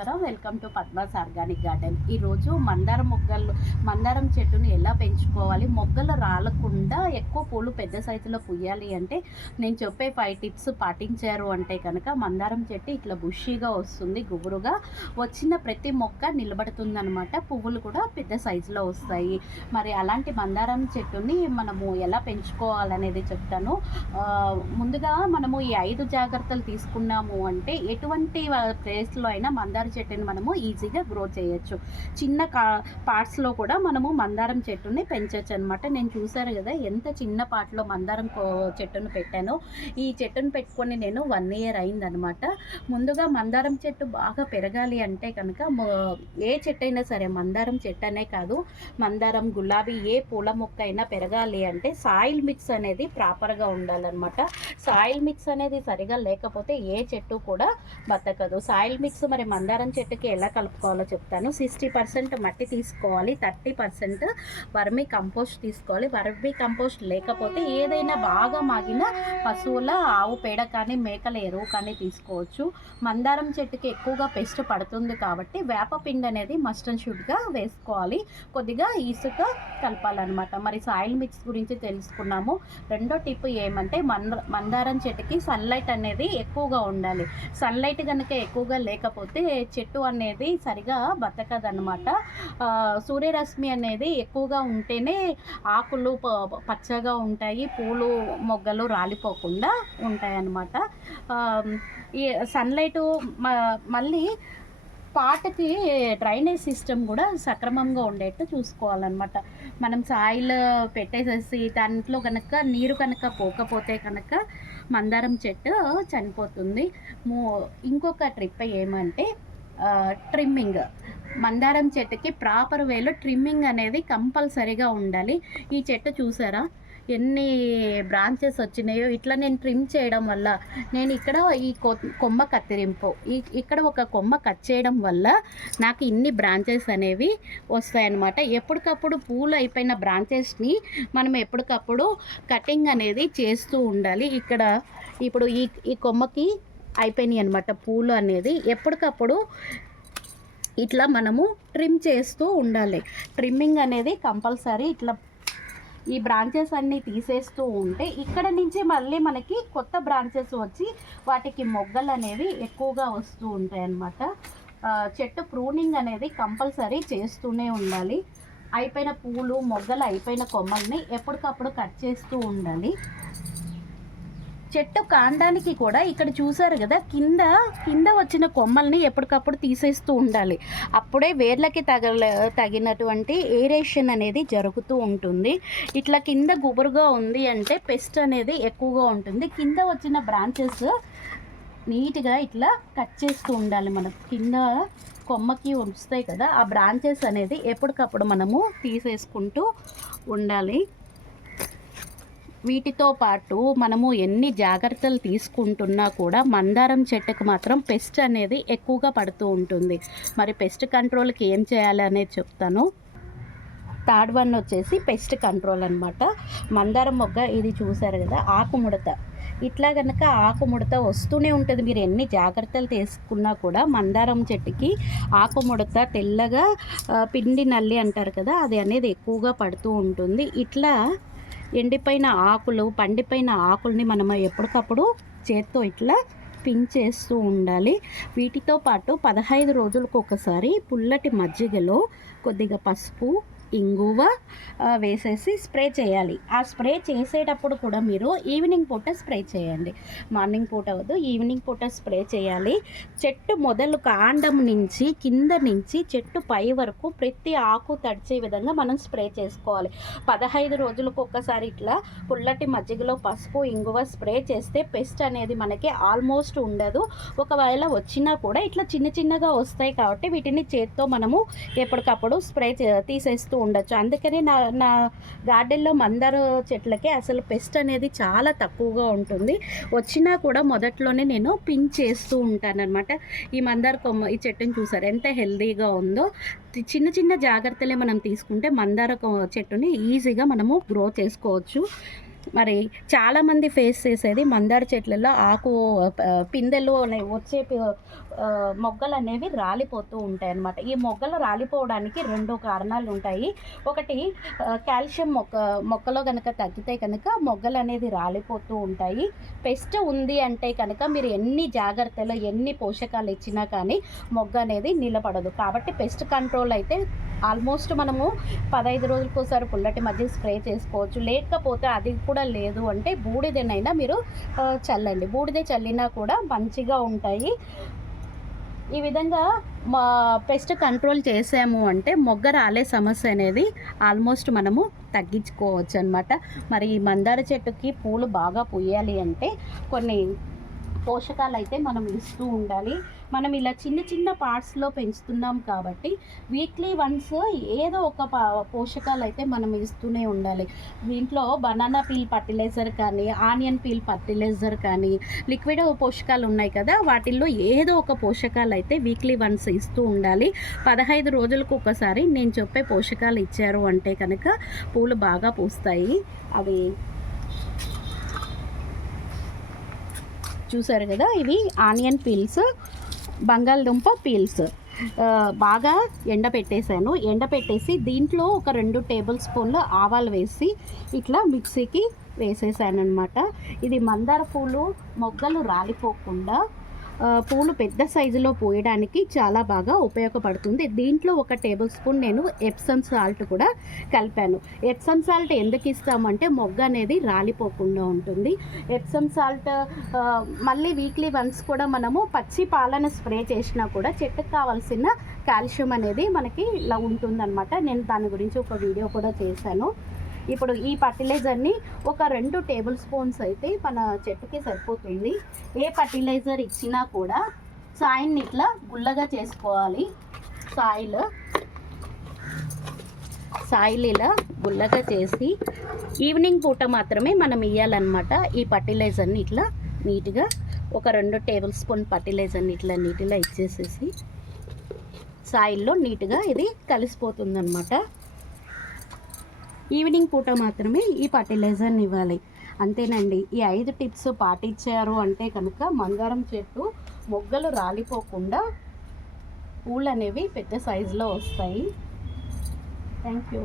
నమస్కారం. Welcome to Padma's organic garden. ఈరోజు మందారం చెట్టుని ఎలా పెంచుకోవాలి, మొగ్గలు రాలకుండా ఎక్కువ పూలు పెద్ద సైజులో పుయ్యాలి అంటే నేను చెప్పే 5 టిప్స్ పాటించారు అంటే కనుక మందారం చెట్టు ఇట్లా బుషీగా వస్తుంది. గుబురుగా వచ్చిన ప్రతి మొక్క నిలబడుతుందనమాట. పువ్వులు కూడా పెద్ద సైజులో వస్తాయి. మరి అలాంటి మందారం చెట్టుని మనము ఎలా పెంచుకోవాలనేది చెప్తాను. ముందుగా మనము ఈ 5 జాగ్రత్తలు తీసుకున్నాము అంటే ఎటువంటి ప్లేస్లో అయినా మందార చెట్టుని మనము ఈజీగా గ్రో చేయొచ్చు. చిన్న పార్ట్స్లో కూడా మనము మందారం చెట్టుని పెంచవచ్చు అనమాట. నేను చూసాను కదా ఎంత చిన్న పార్ట్లో మందారం చెట్టును పెట్టానో. ఈ చెట్టును పెట్టుకొని నేను 1 ఇయర్ అయిందనమాట. ముందుగా మందారం చెట్టు బాగా పెరగాలి అంటే కనుక ఏ చెట్టు అయినా సరే, మందారం చెట్టు అనే కాదు, మందారం, గులాబీ ఏ పూల మొక్క అయినా పెరగాలి అంటే సాయిల్ మిక్స్ అనేది ప్రాపర్గా ఉండాలన్నమాట. సాయిల్ మిక్స్ అనేది సరిగా లేకపోతే ఏ చెట్టు కూడా బతకదు. సాయిల్ మిక్స్ మరి మందారం చెట్టుకి ఎలా కలుపుకోవాలో చెప్తాను. 60% మట్టి తీసుకోవాలి, 30% వర్మీ కంపోస్ట్ తీసుకోవాలి. వర్మీ కంపోస్ట్ లేకపోతే ఏదైనా బాగా మాగిన పశువుల ఆవు పేడ కానీ మేకల ఎరువు కానీ తీసుకోవచ్చు. మందారం చెట్టుకి ఎక్కువగా పెస్ట్ పడుతుంది కాబట్టి వేపపిండి అనేది మస్ట్ అండ్ షుడ్గా వేసుకోవాలి. కొద్దిగా ఇసుక కలపాలన్నమాట. మరి సాయిల్ మిక్స్ గురించి తెలుసుకున్నాము. రెండో టిప్ ఏమంటే మందారం చెట్టుకి సన్లైట్ అనేది ఎక్కువగా ఉండాలి. సన్లైట్ కనుక ఎక్కువగా లేకపోతే చెట్టు అనేది సరిగా బతకదనమాట. సూర్యరశ్మి అనేది ఎక్కువగా ఉంటేనే ఆకులు పచ్చగా ఉంటాయి, పూలు మొగ్గలు రాలిపోకుండా ఉంటాయి అన్నమాట. ఈ సన్లైటు మళ్ళీ పాటకి డ్రైనేజ్ సిస్టమ్ కూడా సక్రమంగా ఉండేట్టు చూసుకోవాలన్నమాట. మనం సాయిల్ పెట్టేసేసి దాంట్లో కనుక నీరు కనుక పోకపోతే కనుక మందారం చెట్టు చనిపోతుంది. ఇంకొక ట్రిప్ ఏమంటే ట్రిమ్మింగ్. మందారం చెట్టుకి ప్రాపర్ వేలో ట్రిమ్మింగ్ అనేది కంపల్సరీగా ఉండాలి. ఈ చెట్టు చూసారా ఎన్ని బ్రాంచెస్ వచ్చినాయో. ఇట్లా నేను ట్రిమ్ చేయడం వల్ల, నేను ఇక్కడ ఈ కొమ్మ కత్తిరింపు, ఇక్కడ ఒక కొమ్మ కట్ చేయడం వల్ల నాకు ఇన్ని బ్రాంచెస్ అనేవి వస్తాయన్నమాట. ఎప్పటికప్పుడు పూలు అయిపోయిన బ్రాంచెస్ని మనం ఎప్పటికప్పుడు కటింగ్ అనేది చేస్తూ ఉండాలి. ఇక్కడ ఇప్పుడు ఈ కొమ్మకి అయిపోయినాయి అనమాట పూలు అనేది. ఎప్పటికప్పుడు ఇట్లా మనము ట్రిమ్ చేస్తూ ఉండాలి. ట్రిమ్మింగ్ అనేది కంపల్సరీ. ఇట్లా ఈ బ్రాంచెస్ అన్నీ తీసేస్తూ ఉంటే ఇక్కడ నుంచి మళ్ళీ మనకి కొత్త బ్రాంచెస్ వచ్చి వాటికి మొగ్గలు అనేవి ఎక్కువగా వస్తూ ఉంటాయి అన్నమాట. చెట్టు ప్రూనింగ్ అనేది కంపల్సరీ చేస్తూనే ఉండాలి. అయిపోయిన పూలు మొగ్గలు అయిపోయిన కొమ్మల్ని ఎప్పటికప్పుడు కట్ చేస్తూ ఉండాలి. చెట్టు కాండానికి కూడా ఇక్కడ చూసారు కదా కింద వచ్చిన కొమ్మల్ని ఎప్పటికప్పుడు తీసేస్తూ ఉండాలి. అప్పుడే వేర్లకి తగినటువంటి ఏరేషన్ అనేది జరుగుతూ ఉంటుంది. ఇట్లా కింద గుబురుగా ఉంది అంటే పెస్ట్ అనేది ఎక్కువగా ఉంటుంది. కింద వచ్చిన బ్రాంచెస్ నీట్గా ఇట్లా కట్ చేస్తూ ఉండాలి. మనం కింద కొమ్మకి వస్తాయి కదా, ఆ బ్రాంచెస్ అనేది ఎప్పటికప్పుడు మనము తీసేసుకుంటూ ఉండాలి. వీటితో పాటు మనము ఎన్ని జాగ్రత్తలు తీసుకుంటున్నా కూడా మందారం చెట్టుకు మాత్రం పెస్ట్ అనేది ఎక్కువగా పడుతూ ఉంటుంది. మరి పెస్ట్ కంట్రోల్కి ఏం చేయాలి అనేది చెప్తాను. థర్డ్ వన్ వచ్చేసి పెస్ట్ కంట్రోల్ అనమాట. మందారం మొగ్గ ఇది చూసారు కదా, ఆకుముడత. ఇట్లా కనుక ఆకుముడత వస్తూనే ఉంటుంది. మీరు ఎన్ని జాగ్రత్తలు తీసుకున్నా కూడా మందారం చెట్టుకి ఆకుముడత, తెల్లగా పిండి నల్లి అంటారు కదా, అది అనేది ఎక్కువగా పడుతూ ఉంటుంది. ఇట్లా ఎండిపోయిన ఆకులు, పండిపోయిన ఆకుల్ని మనం ఎప్పటికప్పుడు చేత్తో ఇట్లా పించేస్తూ ఉండాలి. వీటితో పాటు 15 రోజులకు ఒకసారి పుల్లటి మజ్జిగలో కొద్దిగా పసుపు, ఇంగువ వేసేసి స్ప్రే చేయాలి. ఆ స్ప్రే చేసేటప్పుడు కూడా మీరు ఈవినింగ్ పూట స్ప్రే చేయండి. మార్నింగ్ పూట వద్దు, ఈవినింగ్ పూట స్ప్రే చేయాలి. చెట్టు మొదలు కాండం నుంచి కింద నుంచి చెట్టు పై వరకు ప్రతి ఆకు తడిచే విధంగా మనం స్ప్రే చేసుకోవాలి. 15 రోజులకు ఒక్కసారి ఇట్లా పుల్లటి మజ్జిగలో పసుపు, ఇంగువ స్ప్రే చేస్తే పెస్ట్ అనేది మనకి ఆల్మోస్ట్ ఉండదు. ఒకవేళ వచ్చినా కూడా ఇట్లా చిన్నగా వస్తాయి కాబట్టి వీటిని చేత్తో మనము ఎప్పటికప్పుడు స్ప్రే తీసేస్తూ ఉండొచ్చు. అందుకని నా గార్డెన్లో మందార చెట్లకి అసలు పెస్ట్ అనేది చాలా తక్కువగా ఉంటుంది. వచ్చినా కూడా మొదట్లోనే నేను పిన్ చేస్తూ ఉంటానన్నమాట. ఈ మందార కొమ్మ, ఈ చెట్టుని చూసారు ఎంత హెల్దీగా ఉందో. చిన్న జాగ్రత్తలే మనం తీసుకుంటే మందార చెట్టుని ఈజీగా మనము గ్రో చేసుకోవచ్చు. మరి చాలామంది ఫేస్ చేసేది మందార చెట్లలో ఆకు పిందెలు వచ్చే మొగ్గలు అనేవి రాలిపోతూ ఉంటాయి అన్నమాట. ఈ మొగ్గలు రాలిపోవడానికి 2 కారణాలు ఉంటాయి. ఒకటి కాల్షియం మొక్కలో కనుక తగ్గితే కనుక మొగ్గలు అనేది రాలిపోతూ ఉంటాయి. పెస్ట్ ఉంది అంటే కనుక మీరు ఎన్ని జాగ్రత్తలు ఎన్ని పోషకాలు ఇచ్చినా కానీ మొగ్గ అనేది నిలబడదు. కాబట్టి పెస్ట్ కంట్రోల్ అయితే ఆల్మోస్ట్ మనము 15 రోజులకోసారి పుల్లటి మధ్య స్ప్రే చేసుకోవచ్చు. లేకపోతే అది కూడా లేదు అంటే బూడిదనైనా మీరు చల్లండి. బూడిద చల్లినా కూడా మంచిగా ఉంటాయి. ఈ విధంగా మా పెస్ట్ కంట్రోల్ చేసాము అంటే మొగ్గ రాలే సమస్య అనేది ఆల్మోస్ట్ మనము తగ్గించుకోవచ్చు అనమాట. మరి ఈ మందార చెట్టుకి పూలు బాగా పూయాలి అంటే కొన్ని పోషకాలు అయితే మనం ఇస్తూ ఉండాలి. మనం ఇలా చిన్న చిన్న పార్ట్స్లో పెంచుతున్నాం కాబట్టి వీక్లీ వన్స్ ఏదో ఒక పోషకాలు అయితే మనం ఇస్తూనే ఉండాలి. దీంట్లో బనానా పీల్ ఫర్టిలైజర్ కానీ ఆనియన్ పీల్ ఫర్టిలైజర్ కానీ లిక్విడ్ పోషకాలు ఉన్నాయి కదా, వాటిల్లో ఏదో ఒక పోషకాలు అయితే వీక్లీ వన్స్ ఇస్తూ ఉండాలి. 15 రోజులకు ఒకసారి నేను చెప్పే పోషకాలు ఇచ్చారు అంటే కనుక పూలు బాగా పూస్తాయి. అవి చూసారు కదా, ఇవి ఆనియన్ పీల్స్, బంగాళదుంప పీల్స్ బాగా ఎండపెట్టేసాను. ఎండపెట్టేసి దీంట్లో ఒక 2 టేబుల్ స్పూన్లు ఆవాలు వేసి ఇట్లా మిక్సీకి వేసేసాను అనమాట. ఇది మందార పూలు మొగ్గలు రాలిపోకుండా పూలు పెద్ద సైజులో పోయడానికి చాలా బాగా ఉపయోగపడుతుంది. దీంట్లో ఒక టేబుల్ స్పూన్ నేను ఎప్సమ్ సాల్ట్ కూడా కలిపాను. ఎప్సమ్ సాల్ట్ ఎందుకు ఇస్తామంటే మొగ్గ అనేది రాలిపోకుండా ఉంటుంది. ఎప్సమ్ సాల్ట్ మళ్ళీ వీక్లీ వన్స్ కూడా మనము పచ్చి పాలను స్ప్రే చేసినా కూడా చెట్టుకు కావాల్సిన కాల్షియం అనేది మనకి ఇలా ఉంటుందన్నమాట. నేను దాని గురించి ఒక వీడియో కూడా చేశాను. ఇప్పుడు ఈ ఫర్టిలైజర్ని ఒక 2 టేబుల్ స్పూన్స్ అయితే మన చెట్టుకి సరిపోతుంది. ఏ ఫర్టిలైజర్ ఇచ్చినా కూడా సాయిల్ని ఇట్లా గుల్లగా చేసుకోవాలి. సాయిల్ ఇలా గుల్లగా చేసి ఈవినింగ్ పూట మాత్రమే మనం ఇవ్వాలన్నమాట. ఈ ఫర్టిలైజర్ని ఇట్లా నీట్గా ఒక 2 టేబుల్ స్పూన్ ఫర్టిలైజర్ని ఇట్లా నీట్గా ఇచ్చేసేసి సాయిల్లో నీట్గా ఇది కలిసిపోతుందన్నమాట. ఈవినింగ్ పూట మాత్రమే ఈ ఫర్టిలైజర్ని ఇవ్వాలి. అంతేనండి. ఈ 5 టిప్స్ పాటించారు అంటే కనుక మందారం చెట్టు మొగ్గలు రాలిపోకుండా పూలు అనేవి పెద్ద సైజులో వస్తాయి. Thank you.